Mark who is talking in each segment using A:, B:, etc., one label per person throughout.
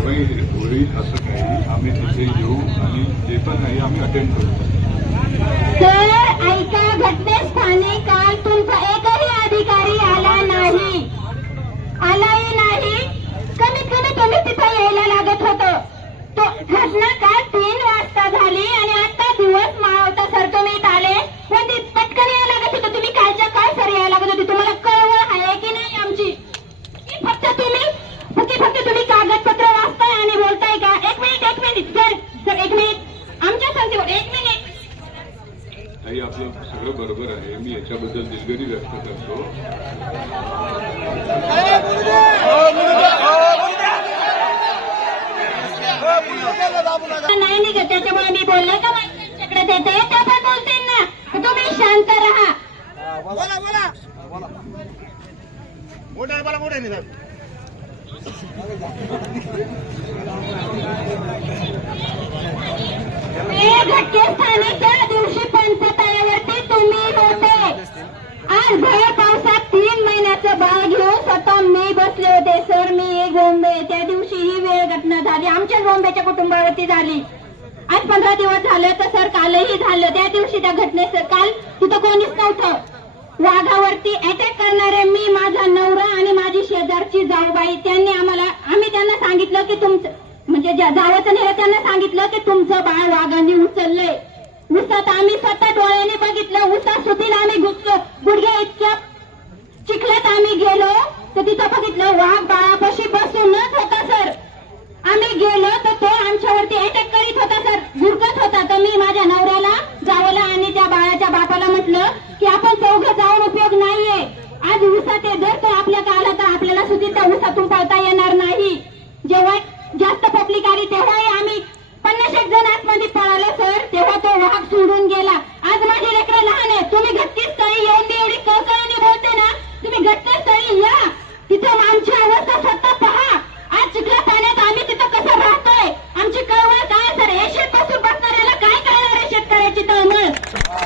A: जेव्हाही होईल असं काही आम्ही तिथे येऊ आणि जे पण आहे आम्ही अटेंड करू.
B: सर ऐका घटनास्थानी काल तुमचा एकही अधिकारी आला नाही. आलाही नाही. कमीत कमी तुम्ही तिथं यायला लागत होतं. तो घटना काल तीन वाजता झाली आणि आता दिवस मावता सर तुम्ही इथं आले पण ती पटकन यायला लागत होतं तुम्ही कालच्या काल सर यायला लागत होती तुम्हाला कळवळ आहे की नाही आमची की फक्त तुम्ही फक्त फक्त तुम्ही कागदपत्र वाचताय आणि बोलताय का एक मिनिट एक मिनिट सर सर एक मिनिट आमच्या संस्थेवर एक मिनिट
A: ताई आपलं सगळं बरोबर आहे. मी याच्याबद्दल दिलगिरी व्यक्त करतो.
B: नाही निघत त्याच्यामुळे मी बोलले का माझ्याकडे देते ते पण बोलते ना तुम्ही शांत राहा.
C: बोला बोला. मोठा बोला मोठा आहे साहेब
B: हे घटनास्थानी त्या होते आज भर पावसात तीन महिन्याचं बाळ घेऊन स्वतः मी बसले होते. सर मी एक बोंबे त्या दिवशी ही वेळ घटना झाली. आमच्याच बोंबेच्या कुटुंबावरती झाली. आज पंधरा दिवस झाले तर सर कालही झालं. त्या दिवशी त्या घटनेचं काल तिथं कोणीच नव्हतं. वाघावरती अटॅक करणारे मी माझा नवरा आणि माझी शेजारची जाऊबाई. त्यांनी आम्हाला आम्ही त्यांना सांगितलं की तुमचं म्हणजे जावाचं नेहरा त्यांना सांगितलं की तुमचं बाळ वाघांनी उचललंय. उसात आम्ही स्वतः डोळ्याने बघितलं उसात सुटीला आम्ही गुडघ्या इतक्या चिखल्यात आम्ही गेलो तर तिथं बघितलं वाघ बाळ बसूनच होता सर आम्ही गेलो तर तो आमच्यावरती अटॅक करीत होता सर गुरकत होता तर मी माझ्या नवऱ्याला जावला आणि त्या बाळाच्या बापाला म्हटलं की आपण चौघं जाऊन उपयोग नाहीये आज उसात आहे जर तो आपल्या आला तर आपल्याला सुद्धा त्या उसातून पळता येणार नाही जेव्हा जास्त पब्लिक आली तेव्हाही आम्ही पन्नास एक जण आतमध्ये पळालो सर तेव्हा तो वाघ सोडून गेला आज माझी लेकरं लहान आहे तुम्ही घटनास्थळी येऊन मी एवढी कळकळीने बोलते ना तुम्ही घटनास्थळी या तिथं आमची अवस्था स्वतः पहा आज चिखल्या पाण्यात आम्ही तिथं कसं राहतोय आमची कळवळ काय सर एशियत पासून बसणाऱ्याला काय कळणार आहे शेतकऱ्याची तळमळ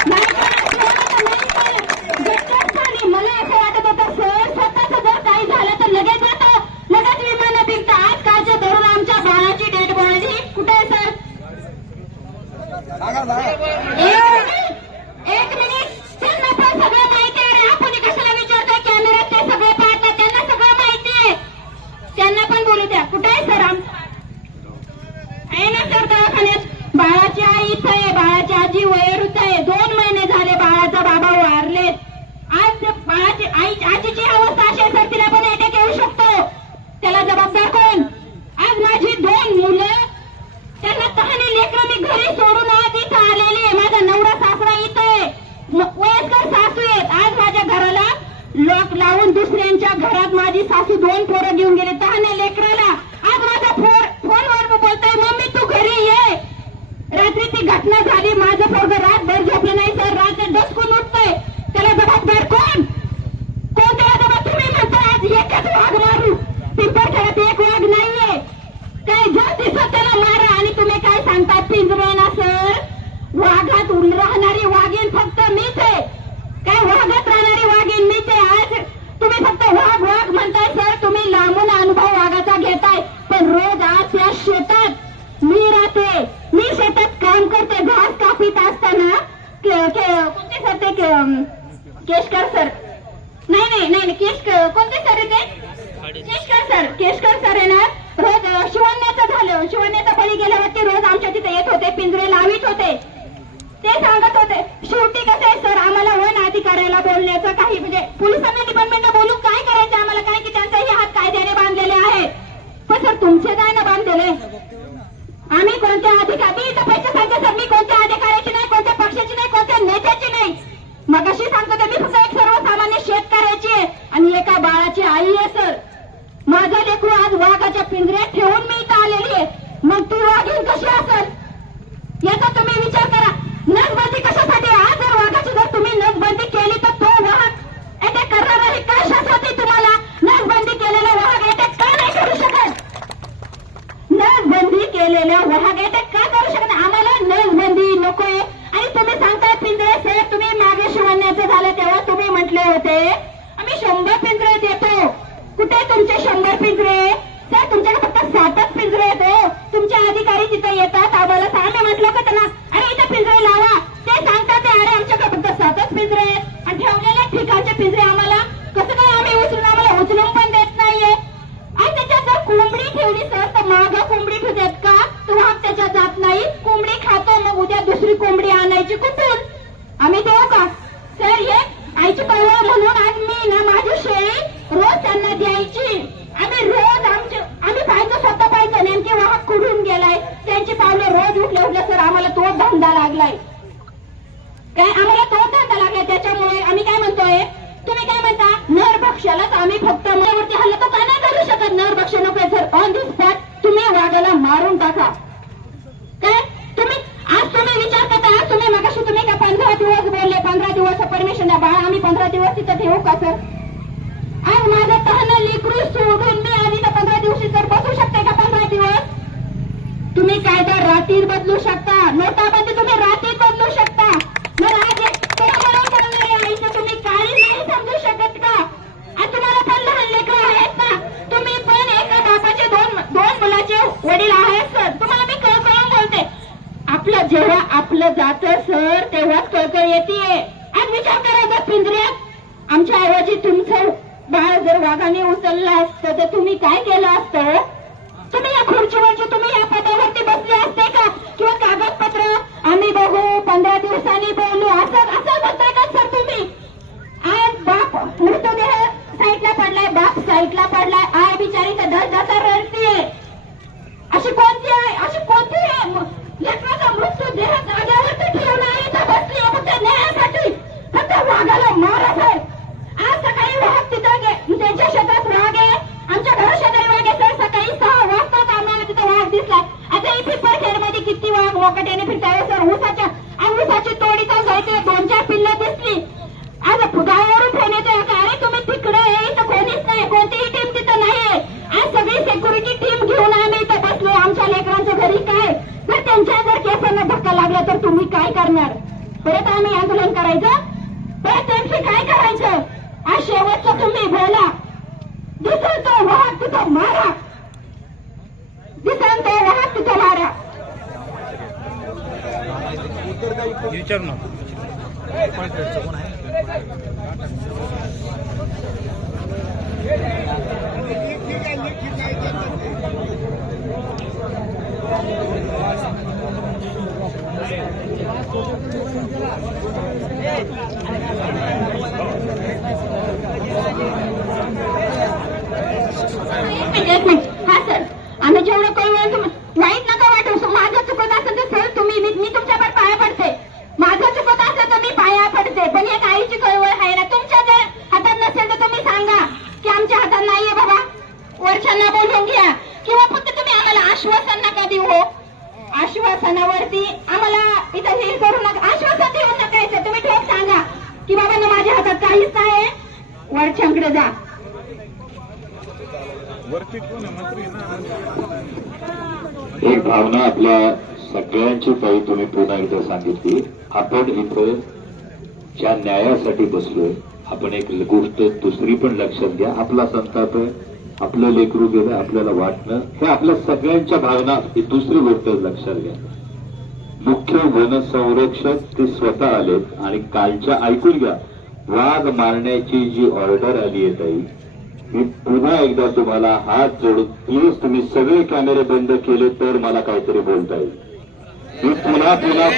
B: नाही कळत, नाही कळत, नाही कळत. घटनास्थळी मला असं वाटत होतं सर स्वतःच जर काही झालं तर लगेच जातो लगेच विमानं पिकतं आज कालच्या धरून आमच्या बाळाची डेड बॉडी कुठे आहे सर
C: सांगा सांगा
B: एक मिनिट एक मिनिट. त्यांना पण सगळं माहिती आहे रे. आपण कशाला विचारतोय? कॅमेऱ्यात ते सगळे पाहतात त्यांना सगळं माहिती आहे. त्यांना पण बोलू द्या. कुठे आहे सर आम? आहे ना सर दवाखान्यात? बाळाची आई इथं आहे. बाळाची आजी वयोवृद्ध आहे. दोन महिने झाले बाळाचा बाबा वारले आज बाळाची आई आजीची अवस्था अशी आहे सर तिला पण अटॅक येऊ शकतो. त्याला जबाबदार कोण आज माझी दोन मुलं त्यांना तहाने लेकरं मी घरी सोडून आज इथं आलेली आहे माझा नवरा सासरा इथं आहे म- वयस्कर सासू आहेत. आज माझ्या घराला लॉक लावून दुसऱ्यांच्या घरात माझी सासू दोन पोरं घेऊन गेले. तहाने लेकराला. आज माझा फोन फोनवर बोलतोय मम्मी तू घरी ये. रात्री ती घटना झाली. माझं पोरग रातभर झोपलं नाही सर. रात्र डसकून उठतोय. त्याला जबाबदार कोण कोण त्याला जबाब तुम्ही म्हणता आज एकच वाघ मारू पिंपळखेड्यात एक वाघ नाहीये काय जर दिसत त्याला मारा आणि तुम्ही काय सांगता पिंजरे ना सर वाघात उल- राहणारी वाघीण फक्त मीच आहे काय वाघात राहणारी वाघीण मीच आहे आज तुम्ही फक्त वाघ वाघ म्हणताय सर तुम्ही लांबून अनुभव वाघाचा घेताय पण रोज आज या शेतात मी राहते. मी शेतात काम करते घास कापीत असताना. के- कोणते सर ते? केशकर सर. नाही नाही नाही नाही, केश कोणते सर ते? केशकर सर केशकर सर आहे ना? रोज शिवण्याचं झालं. शिवण्याचा बळी गेल्यावरती रोज आमच्या तिथे येत होते पिंजरे लावित होते. ते सांगत होते शेवटी कसं आहे सर? आम्हाला वन अधिकाऱ्याला बोलण्याचं काही म्हणजे पोलिसांना डिपार्टमेंटला बोलून काय करायचं आम्हाला? काय की त्यांचाही हात कायद्याने बांधलेले आहेत पण सर तुमचे काय ना बांधलेले? आम्ही कोणत्या अधिकारी? मी इथं पैसे सांगते सर. मी कोणत्या अधिकाऱ्याची नाही कोणत्या पक्षाची नाही कोणत्या नेत्याची नाही. मग अशी सांगतो मी फक्त एक सर्वसामान्य शेतकऱ्याची आहे आणि एका बाळाची आई आहे सर. माझा लेकरू आज वाघाच्या पिंजऱ्यात ठेवून मी इथं आलेली आहे. मग तू वाघीण कशी असेल याचा तुम्ही विचार करा नसबंदी कशासाठी आज जर वाघाची जर तुम्ही नसबंदी केली तर तो वाघ अटॅक करणारा कशासाठी तुम्हाला नसबंदी केलेला वाघ अटॅक का नाही करू शकत नसबंदी केलेल्या वाघ अटॅक का करू शकत नाही? आम्हाला नसबंदी नकोय आणि तुम्ही सांगताय पिंजरे साहेब तुम्ही मागे शिवण्याचं झालं तेव्हा तुम्ही म्हटले होते आम्ही शंभर पिंजरे देतो कुठे तुमचे शंभर पिंजरे सर तुमच्याकडे फक्त सातच पिंजरे तिथं येतात आम्हाला सा- आम्ही म्हटलं का त्यांना अरे इथं पिंजरे लावा ते सांगतात आमच्याकडे फक्त सातच पिंजरे आहेत. आणि ठेवलेल्या ठिकाणचे पिंजरे आम्हाला कसं काय आम्ही उचलून आम्हाला उचलून पण देत नाहीये. आणि त्याच्यात जर कोंबडी ठेवली सर तर माग कोंबडी ठेवतात का? तर वाघ त्याच्यात जात नाही. कोंबडी खातो मग उद्या दुसरी कोंबडी आणायची कुठून? आम्ही देऊ का? सर हे आईची कळवळ म्हणून आज मी ना माझी शेळी रोज त्यांना द्यायची. आम्ही रोज आमचे आम्ही पाहायचं स्वतः पाहायचं नेमके वाहक कुठून गेलाय? त्यांची पावलं रोज उठल्या उठल्या सर आम्हाला तो धंदा लागलाय. काय आम्हाला तो धंदा त्याच्यामुळे? आम्ही काय म्हणतोय? तुम्ही काय म्हणता? नर पक्षालाच आम्ही फक्त मुलावरती हल्ला तर का नाही करू शकत. नर पक्ष नको सर ऑन दी स्पॉट तुम्ही वाघाला मारून टाका. काय? तुम्ही आज तुम्ही विचार करता. आज तुम्ही मगाशी तुम्ही का पंधरा दिवस बोलले? पंधरा दिवस परमिशन द्या. बाळा आम्ही पंधरा दिवस तिथं ठेवू का सर आज माझं तहन लिकरू सोडून मी आधी तर पंधरा दिवशी तर बसू शकते का पंधरा दिवस तुम्ही कायदा रात्रीत बदलू शकता नोटाबंदी तुम्ही रात्रीत बदलू शकता मग आज एक तळमळ करणाऱ्या आईचं तुम्ही काही नाही समजू शकत का आणि तुम्हाला पण लहान लेकरं आहेत ना तुम्ही पण एका बापाचे दोन दोन मुलाचे वडील आहेत सर तुम्हाला मी कळकळून बोलते आपलं जेव्हा आपलं जात सर तेव्हाच कळकळ येते आज विचार करा पिंजऱ्यात. आमच्या ऐवजी तुमचं बाळ जर वाघाने उचललं असतं तर तुम्ही काय केलं असतं? तुम्ही या खुर्चीवरची तुम्ही या पदावर बसले असते का किंवा कागदपत्र आम्ही बघू पंधरा दिवसांनी बोलू असं असं बोलताय का सर तुम्ही आज बाप मृतदेह साईडला पडलाय बाप साईडला पडलाय आय बिचारी तर दस दसा रडतीये अशी कोणती आहे अशी कोणती आहे म- लेकराचा मृत्यू देह जाग्यावर तर ठेवला आहे तर बसली आहे फक्त न्यायासाठी फक्त वाघाला मारत आहे आज सकाळी वाघ तिथं गे- त्यांच्या शेतात वाघ आहे आमच्या घरा शेजारी वाघ आहे सर सकाळी सहा वाजताच आम्हाला तिथं वाघ दिसलाय आता इथे मध्ये किती वाघ मोकट्याने फिरताय सर ऊसाच्या आणि ऊसाची तोडी चालू जायचे दोन चार पिल्ल दिसली. आज गावावरून फोन येतोय. का अरे तुम्ही तिकडे इथं कोणीच नाही कोणतीही टीम तिथं नाहीये. आज सगळी सेक्युरिटी टीम घेऊन आम्ही इथं बसलो. आमच्या लेकरांच्या घरी काय? जर त्यांच्या जर केसांना धक्का लागला तर तुम्ही काय करणार? परत आम्ही आंदोलन करायचं? परत त्यांची काय करायचं? आज शेवटचं तुम्ही बोला. दिसल तो वाहक तिथं मारा. दिसल तो वाहक तिथं मारा.
C: विचारू नका
B: एक मिनिट एक मिनिट हा सर आम्ही जेवढं कळवलं तुम्ही वाईट नका वाटू सो माझं चुकत असेल तर सर तुम्ही मी मी तुमच्यावर पाया पडते माझं चुकत असेल तर मी पाया पडते पण एक आईची कळवळ आहे ना तुमच्या जर हातात नसेल तर तुम्ही सांगा की आमच्या हातात नाहीये बाबा वर्षांना बोलून घ्या किंवा फक्त तुम्ही आम्हाला आश्वासन नका देऊ हो. आश्वासनावरती आम्हाला इथं हे करू नका. आश्वासन देऊ नका याचं. तुम्ही ठोक सांगा की बाबा ना माझ्या हातात काहीच नाही वरच्याकडे जा.
D: एक भावना आपल्या सगळ्यांची ताई तुम्ही पुन्हा एकदा सांगितली. आपण इथं ज्या न्यायासाठी बसलोय आपण एक गोष्ट दुसरी पण लक्षात घ्या. आपला संताप आहे. आपलं लेकरू गेलं आपल्याला वाटणं हे आपल्या सगळ्यांच्या भावना. ही दुसरी गोष्ट लक्षात घ्या. मुख्य वनसंरक्षक ते स्वतः आलेत आणि कालच्या ऐकून घ्या. वाघ मारण्याची जी ऑर्डर आली आहे ताई मी पुन्हा एकदा तुम्हाला हात जोडून प्लीज तुम्ही सगळे कॅमेरे बंद केले तर मला काहीतरी बोलता येईल. मी पुन्हा पुन्हा